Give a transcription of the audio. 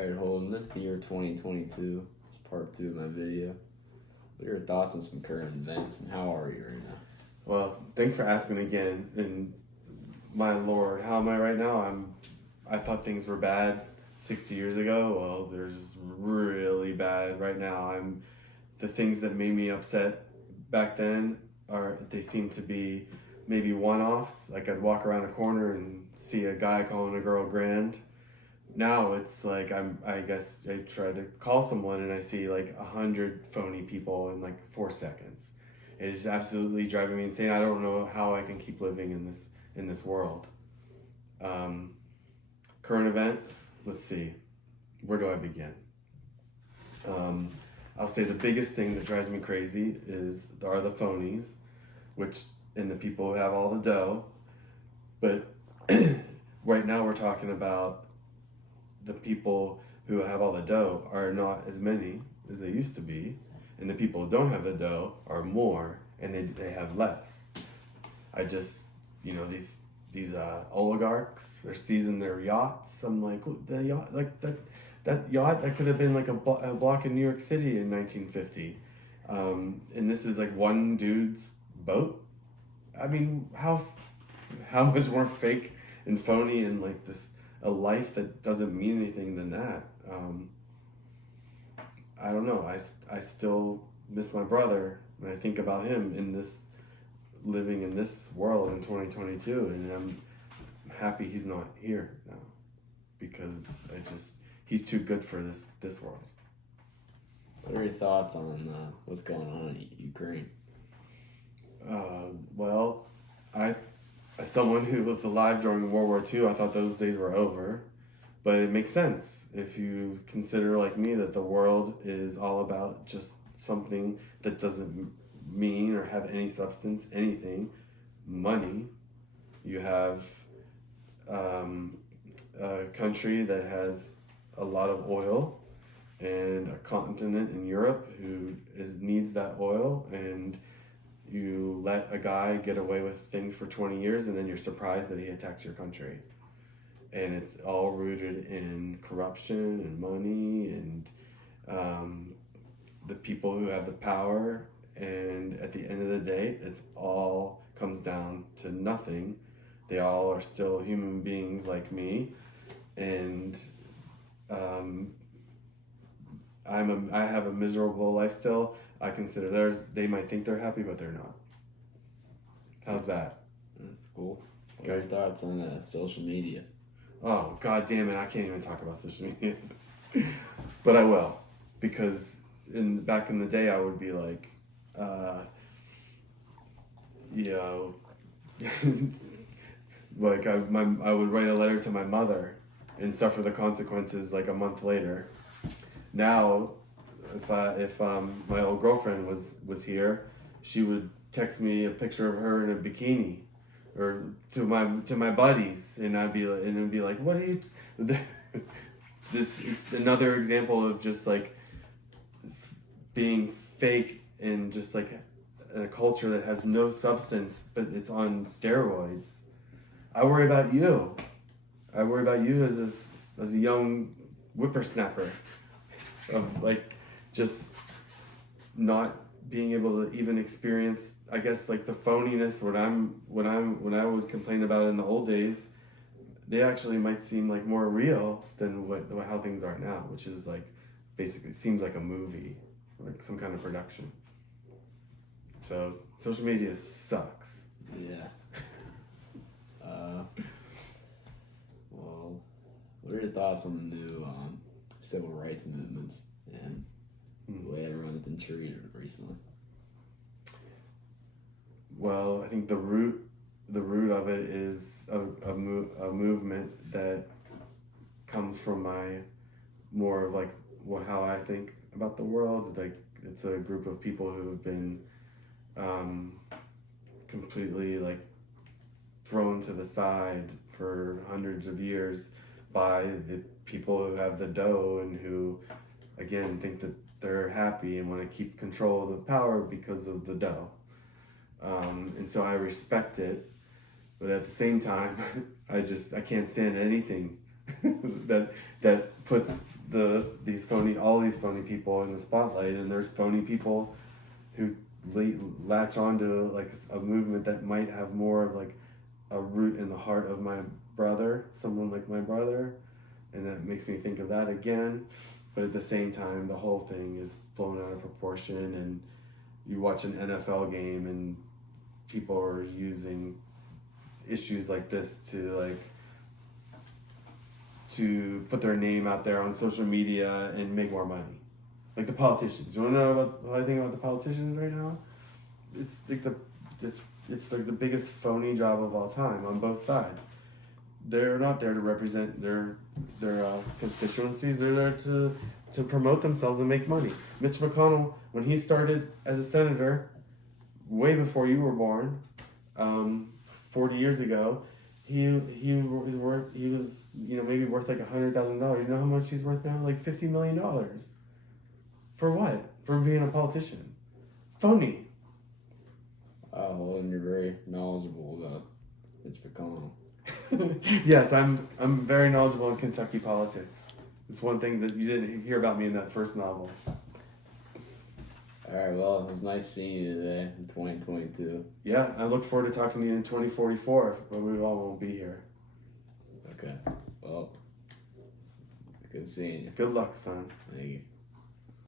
Alright, Holden, this is the year 2022. It's part 2 of my video. What are your thoughts on some current events and how are you right now? Well, thanks for asking again. And my lord, how am I right now? I thought things were bad 60 years ago. Well, they're just really bad right now. The things that made me upset back then they seem to be maybe one-offs. Like I'd walk around a corner and see a guy calling a girl grand. Now it's like I guess I try to call someone and I see like 100 phony people in like 4 seconds. It's absolutely driving me insane. I don't know how I can keep living in this world. Current events. Let's see. Where do I begin? I'll say the biggest thing that drives me crazy are the phonies, and the people who have all the dough. But right now we're talking about the people who have all the dough are not as many as they used to be, and the people who don't have the dough are more, and they have less. These oligarchs, they're seizing their yachts. I'm like, the yacht, like that yacht that could have been like a block in New York City in 1950, and this is like one dude's boat. I mean, how much more fake and phony and like a life that doesn't mean anything than that. I don't know. I still miss my brother when I think about him living in this world in 2022, and I'm happy he's not here now because he's too good for this world. What are your thoughts on what's going on in Ukraine? Well, as someone who was alive during World War II, I thought those days were over. But it makes sense if you consider, like me, that the world is all about just something that doesn't mean or have any substance, anything. Money. You have a country that has a lot of oil and a continent in Europe who needs that oil, and you let a guy get away with things for 20 years and then you're surprised that he attacks your country. And it's all rooted in corruption and money and the people who have the power. And at the end of the day, it's all comes down to nothing. They all are still human beings like me. And I have a miserable life still. I consider theirs. They might think they're happy, but they're not. How's that? That's cool. What are your thoughts on social media? Oh, god damn it, I can't even talk about social media. But I will. Because back in the day, I would be like, like I would write a letter to my mother and suffer the consequences like a month later. Now, if my old girlfriend was here, she would text me a picture of her in a bikini, or to my buddies, and it'd be like, what are you? This is another example of just like being fake and just like a culture that has no substance, but it's on steroids. I worry about you. I worry about you as a young whippersnapper, of like just not being able to even experience, I guess, like the phoniness. When I would complain about it in the old days, they actually might seem like more real than how things are now, which is like basically seems like a movie, like some kind of production. So social media sucks. Yeah. Well, what are your thoughts on the new civil rights movements and the way everyone's been treated recently? Well, I think the root of it is a movement that comes from more of like how I think about the world. Like it's a group of people who have been completely like thrown to the side for hundreds of years by the people who have the dough and who, again, think that they're happy and want to keep control of the power because of the dough. And so I respect it, but at the same time, I can't stand anything that puts all these phony people in the spotlight, and there's phony people who latch onto like a movement that might have more of like a root in the heart of my brother, someone like my brother, and that makes me think of that again. But at the same time, the whole thing is blown out of proportion, and you watch an NFL game and people are using issues like this to put their name out there on social media and make more money. Like the politicians. You want to know what I think about the politicians right now? It's like the biggest phony job of all time on both sides. They're not there to represent their constituencies. They're there to promote themselves and make money. Mitch McConnell, when he started as a senator, way before you were born, 40 years ago, he was maybe worth like $100,000. You know how much he's worth now? Like $50 million. For what? For being a politician. Phony. Well, and you're very knowledgeable about Mitch McConnell. Yes, I'm very knowledgeable in Kentucky politics. It's one thing that you didn't hear about me in that first novel. All right, well, it was nice seeing you today in 2022. Yeah, I look forward to talking to you in 2044, but we all won't be here. Okay, well, good seeing you. Good luck, son. Thank you.